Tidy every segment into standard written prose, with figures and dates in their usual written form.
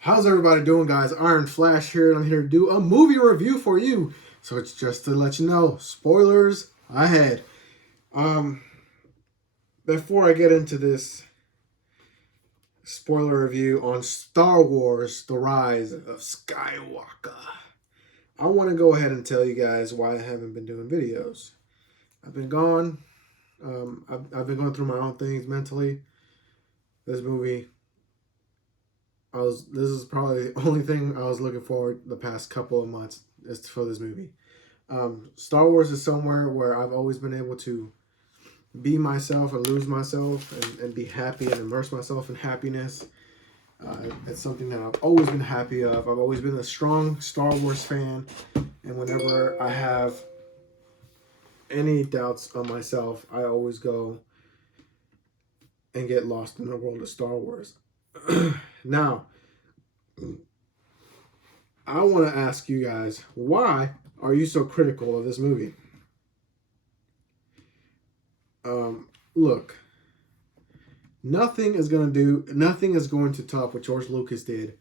How's everybody doing, guys? Ironflash here, and I'm here to do a movie review for you. So it's just to let you know, spoilers ahead. Um, Before I get into this spoiler review on Star Wars: The Rise of Skywalker, I want to go ahead and tell you guys why I haven't been doing videos. I've been gone. I've been going through my own things mentally. This movie this is probably the only thing I was looking forward the past couple of months is for this movie. Star Wars is somewhere where I've always been able to be myself and lose myself and be happy and immerse myself in happiness. It's something that I've always been happy of. I've always been a strong Star Wars fan, and whenever I have any doubts on myself, I always go and get lost in the world of Star Wars. Now, I want to ask you guys, why are you so critical of this movie? Look, nothing is going to top what George Lucas did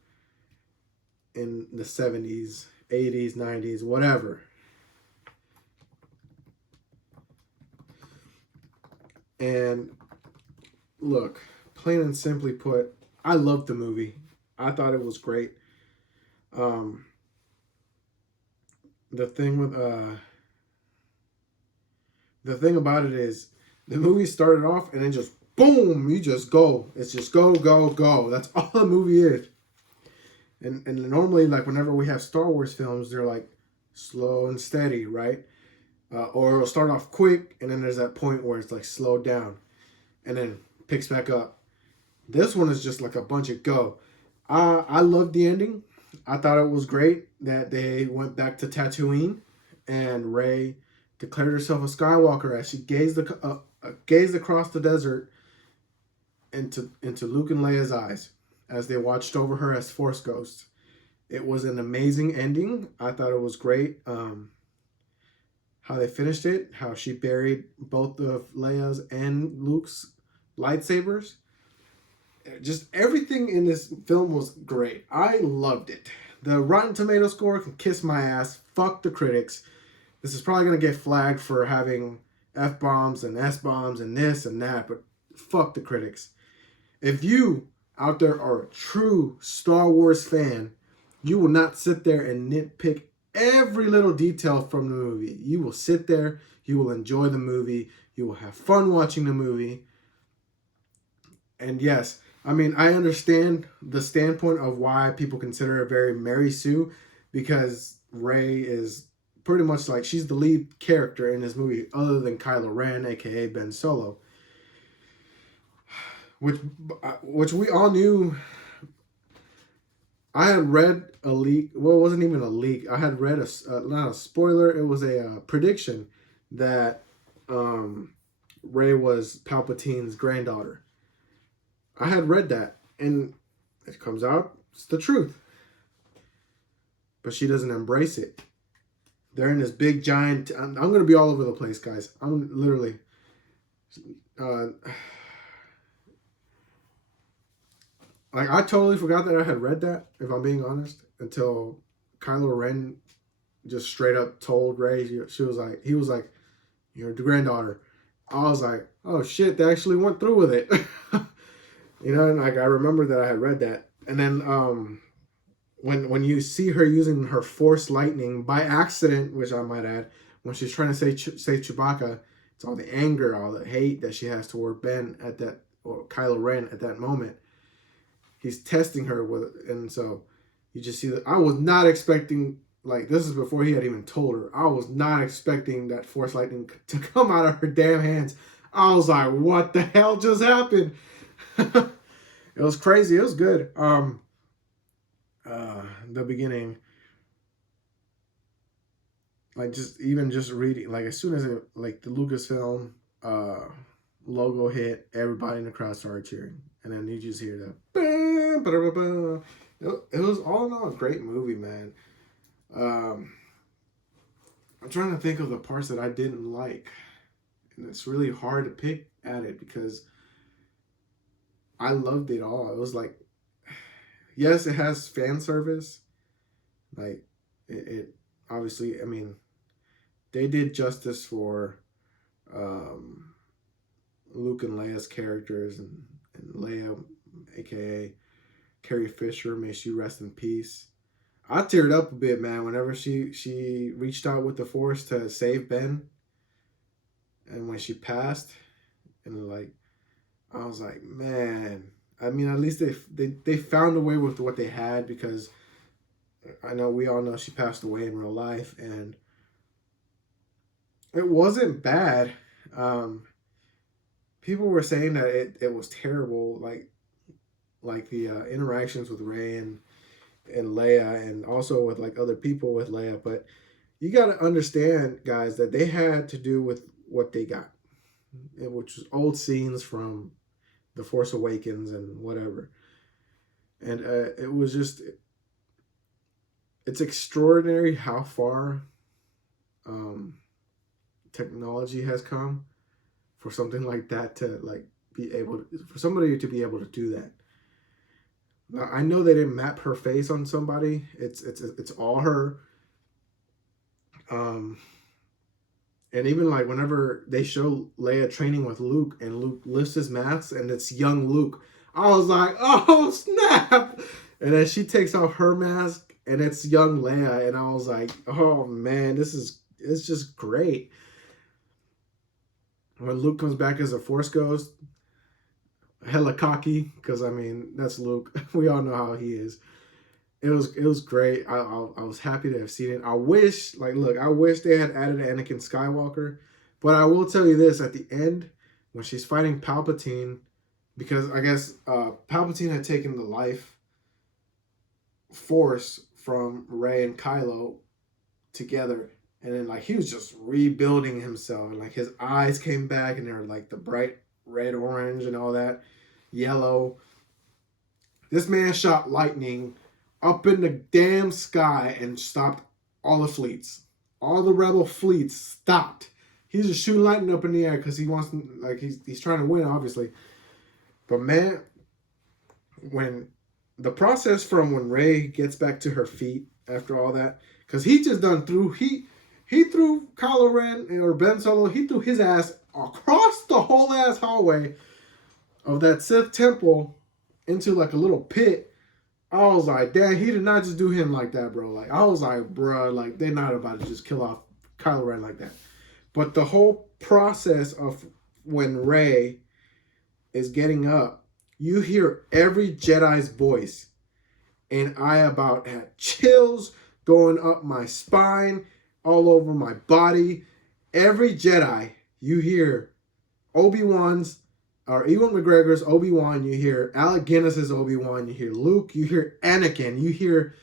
in the 70s, 80s, 90s, whatever. And look, plain and simply put, I loved the movie. I thought it was great. The thing with the thing about it is the movie started off and then just boom, you just go. It's just go, go, go. That's all the movie is. And normally, like, whenever we have Star Wars films, they're like slow and steady, right? Or it'll start off quick and then there's that point where it's like slowed down and then picks back up. This one is just like a bunch of go. I loved the ending. I thought it was great that they went back to Tatooine and Rey declared herself a Skywalker as she gazed across the desert into Luke and Leia's eyes as they watched over her as Force ghosts. It was an amazing ending. I thought it was great. How they finished it, how she buried both of Leia's and Luke's lightsabers. Just everything in this film was great. I loved it. The Rotten Tomato score can kiss my ass. Fuck the critics. This is probably going to get flagged for having F-bombs and S-bombs and this and that, but fuck the critics. If you out there are a true Star Wars fan, you will not sit there and nitpick every little detail from the movie. You will sit there, you will enjoy the movie, you will have fun watching the movie. And yes, I mean, I understand the standpoint of why people consider her very Mary Sue, because Rey is pretty much like she's the lead character in this movie, other than Kylo Ren, aka Ben Solo, which we all knew. I had read a leak. Well, it wasn't even a leak. I had read not a spoiler. It was a prediction that Rey was Palpatine's granddaughter. I had read that, and it comes out, it's the truth. But she doesn't embrace it. They're in this big giant. I'm going to be all over the place, guys. I'm literally. Like, I totally forgot that I had read that, if I'm being honest, until Kylo Ren just straight up told Rey. He was like, "You're the granddaughter." I was like, "Oh shit!" They actually went through with it. And like I remember that I had read that, and then when you see her using her Force lightning by accident, which I might add, when she's trying to save Chewbacca, it's all the anger, all the hate that she has toward Ben or Kylo Ren at that moment. He's testing her with it, and so you just see that. I was not expecting, like, this is before he had even told her. I was not expecting that Force lightning to come out of her damn hands. I was like, what the hell just happened? It was crazy. It was good. The beginning, like, just reading, like, as soon as the Lucasfilm logo hit, everybody in the crowd started cheering, and then you just hear that. It was all in all a great movie, man. I'm trying to think of the parts that I didn't like, and it's really hard to pick at it because I loved it all. It was like yes, it has fan service. Like it obviously, I mean, they did justice for um, Luke and Leia's characters, and Leia, aka Carrie Fisher, may she rest in peace. I teared up a bit, man, whenever she reached out with the Force to save Ben, and when she passed, and like I was like, man. I mean, at least they found a way with what they had, because I know we all know she passed away in real life, and it wasn't bad. Um, People were saying that it was terrible, like the interactions with Rey and Leia, and also with like other people with Leia. But you got to understand, guys, that they had to do with what they got, which was old scenes from The Force Awakens and whatever. And it was just, it's extraordinary how far um, technology has come for something like that to like be able to, for somebody to be able to do that. Now, I know they didn't map her face on somebody. It's all her. Um, and even like whenever they show Leia training with Luke and Luke lifts his mask and it's young Luke, I was like, oh snap! And then she takes off her mask and it's young Leia, and I was like, oh man, it's just great. When Luke comes back as a Force ghost, hella cocky, because I mean that's Luke. We all know how he is. It was great. I was happy to have seen it. I wish they had added Anakin Skywalker, but I will tell you this: at the end, when she's fighting Palpatine, because I guess Palpatine had taken the life force from Rey and Kylo together, and then like he was just rebuilding himself, and like his eyes came back, and they were like the bright red, orange, and all that yellow. This man shot lightning up in the damn sky and stopped all the fleets. All the rebel fleets stopped. He's just shooting lightning up in the air because he wants to, like he's trying to win, obviously. But man, when the process from when Rey gets back to her feet after all that, because he just done threw he threw Kylo Ren or Ben Solo, he threw his ass across the whole ass hallway of that Sith temple into like a little pit. I was like, damn, he did not just do him like that, bro. Like, I was like, bro, like, they're not about to just kill off Kylo Ren like that. But the whole process of when Rey is getting up, you hear every Jedi's voice. And I about had chills going up my spine, all over my body. Every Jedi, you hear Obi-Wan's, or Ewan McGregor's Obi-Wan, you hear Alec Guinness's Obi-Wan, you hear Luke, you hear Anakin, you hear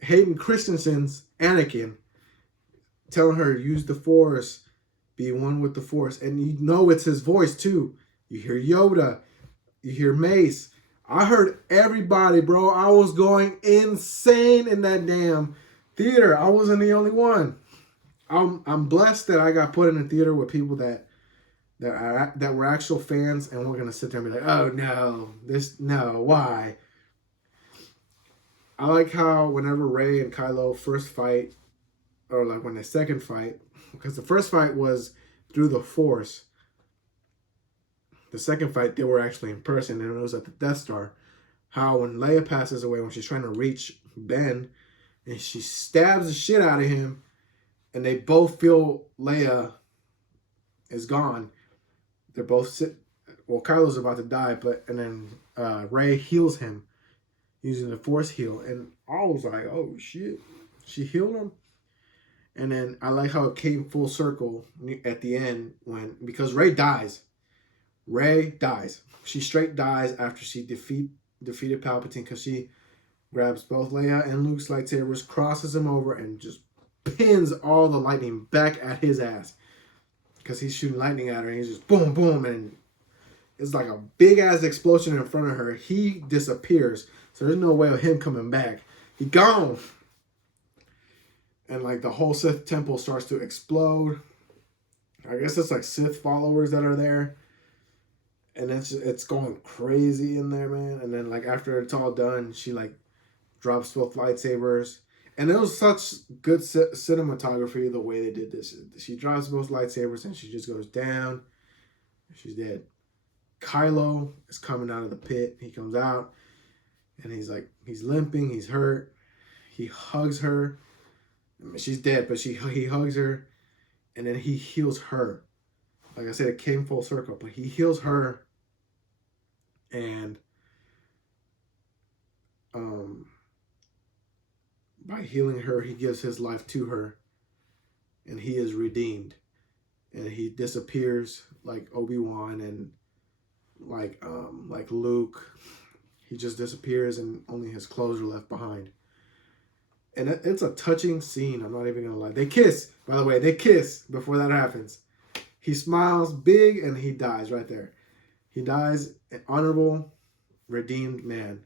Hayden Christensen's Anakin telling her, use the Force, be one with the Force. And you know it's his voice too. You hear Yoda, you hear Mace. I heard everybody, bro. I was going insane in that damn theater. I wasn't the only one. I'm blessed that I got put in a theater with people that were actual fans, and we're gonna sit there and be like, oh no, why? I like how whenever Rey and Kylo first fight, or like when the second fight, because the first fight was through the Force. The second fight, they were actually in person, and it was at the Death Star. How when Leia passes away, when she's trying to reach Ben, and she stabs the shit out of him, and they both feel Leia is gone. They're both Kylo's about to die, and then Rey heals him using the Force heal, and I was like, oh shit, she healed him. And then I like how it came full circle at the end because Rey dies. She straight dies after she defeated Palpatine, because she grabs both Leia and Luke's lightsabers, crosses him over, and just pins all the lightning back at his ass, because he's shooting lightning at her, and he's just boom, boom, and it's like a big ass explosion in front of her. He disappears, so there's no way of him coming back. He gone, and like the whole Sith temple starts to explode. I guess it's like Sith followers that are there, and it's going crazy in there, man. And then like after it's all done, she like drops both lightsabers, and it was such good cinematography the way they did this. She drops both lightsabers, and she just goes down. She's dead. Kylo is coming out of the pit. He comes out, and he's limping. He's hurt. He hugs her. I mean, she's dead, but he hugs her, and then he heals her. Like I said, it came full circle, but he heals her, and by healing her, he gives his life to her, and he is redeemed, and he disappears like Obi-Wan and like Luke. He just disappears, and only his clothes are left behind. And it's a touching scene. I'm not even gonna lie. They kiss, by the way. They kiss before that happens. He smiles big, and he dies right there. He dies an honorable, redeemed man.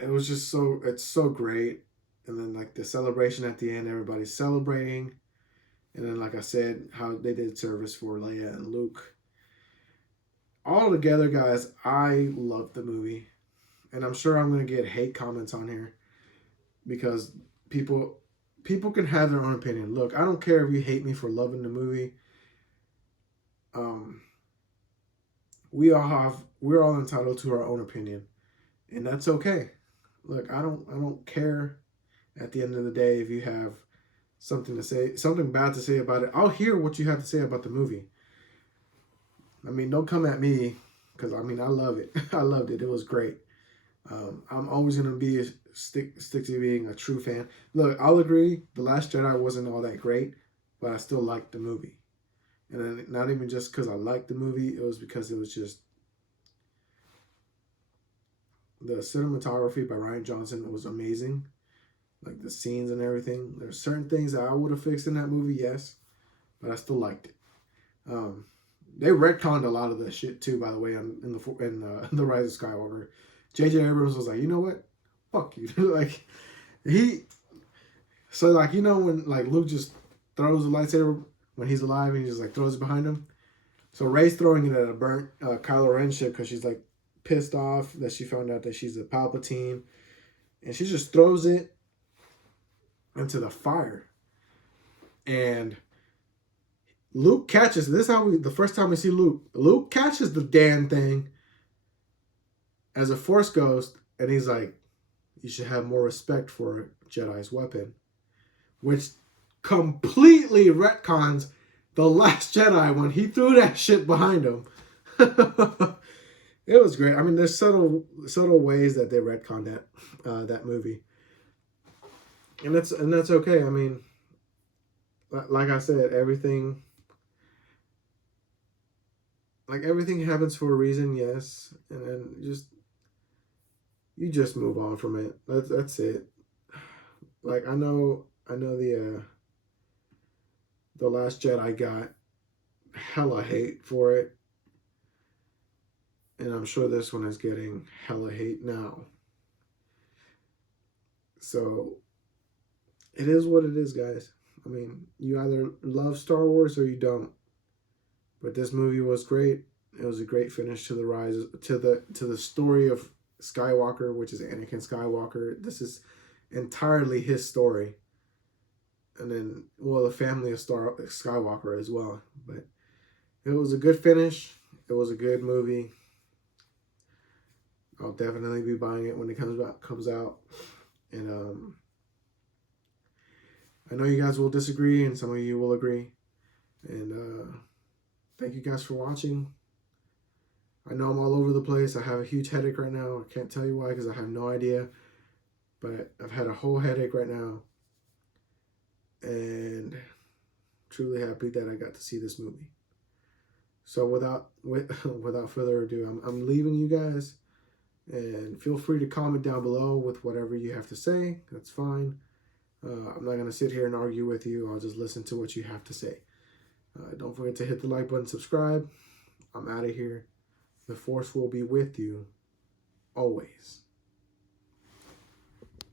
It was just it's so great. And then like the celebration at the end, everybody's celebrating. And then like I said, how they did service for Leia and Luke. All together, guys, I loved the movie. And I'm sure I'm gonna get hate comments on here, because people can have their own opinion. Look, I don't care if you hate me for loving the movie. We're all entitled to our own opinion, and that's okay. Look, I don't care at the end of the day if you have something bad to say about it. I'll hear what you have to say about the movie. I mean, don't come at me, because I mean, I love it. I loved it. It was great. I'm always gonna be stick to being a true fan. Look, I'll agree. The Last Jedi wasn't all that great, but I still liked the movie. And then not even just because I liked the movie, it was because it was just the cinematography by Rian Johnson was amazing. Like the scenes and everything. There's certain things that I would have fixed in that movie, yes, but I still liked it. They retconned a lot of that shit too, by the way, in the Rise of Skywalker. J.J. Abrams was like, you know what? Fuck you. Like, so like, you know when like Luke just throws a lightsaber when he's alive, and he just like throws it behind him? So Rey's throwing it at a burnt Kylo Ren ship because she's like pissed off that she found out that she's a Palpatine. And she just throws it into the fire. And Luke catches, this is how the first time we see Luke catches the damn thing as a Force ghost, and he's like, you should have more respect for a Jedi's weapon, which completely retcons The Last Jedi when he threw that shit behind him. It was great. I mean, there's subtle ways that they retconned that movie, and that's okay. I mean, like I said, everything happens for a reason, yes, and then you just move on from it. That's it. Like I know the Last Jedi got hella hate for it, and I'm sure this one is getting hella hate now. So it is what it is, guys. I mean, you either love Star Wars or you don't. But this movie was great. It was a great finish to the story of Skywalker, which is Anakin Skywalker. This is entirely his story. And then, well, the family of Skywalker as well. But it was a good finish. It was a good movie. I'll definitely be buying it when it comes out. And I know you guys will disagree, and some of you will agree. And thank you guys for watching. I know I'm all over the place. I have a huge headache right now. I can't tell you why, because I have no idea. But I've had a whole headache right now. And truly happy that I got to see this movie. So without further ado, I'm leaving you guys. And feel free to comment down below with whatever you have to say. That's fine. I'm not going to sit here and argue with you. I'll just listen to what you have to say. Don't forget to hit the like button, subscribe. I'm out of here. The Force will be with you always.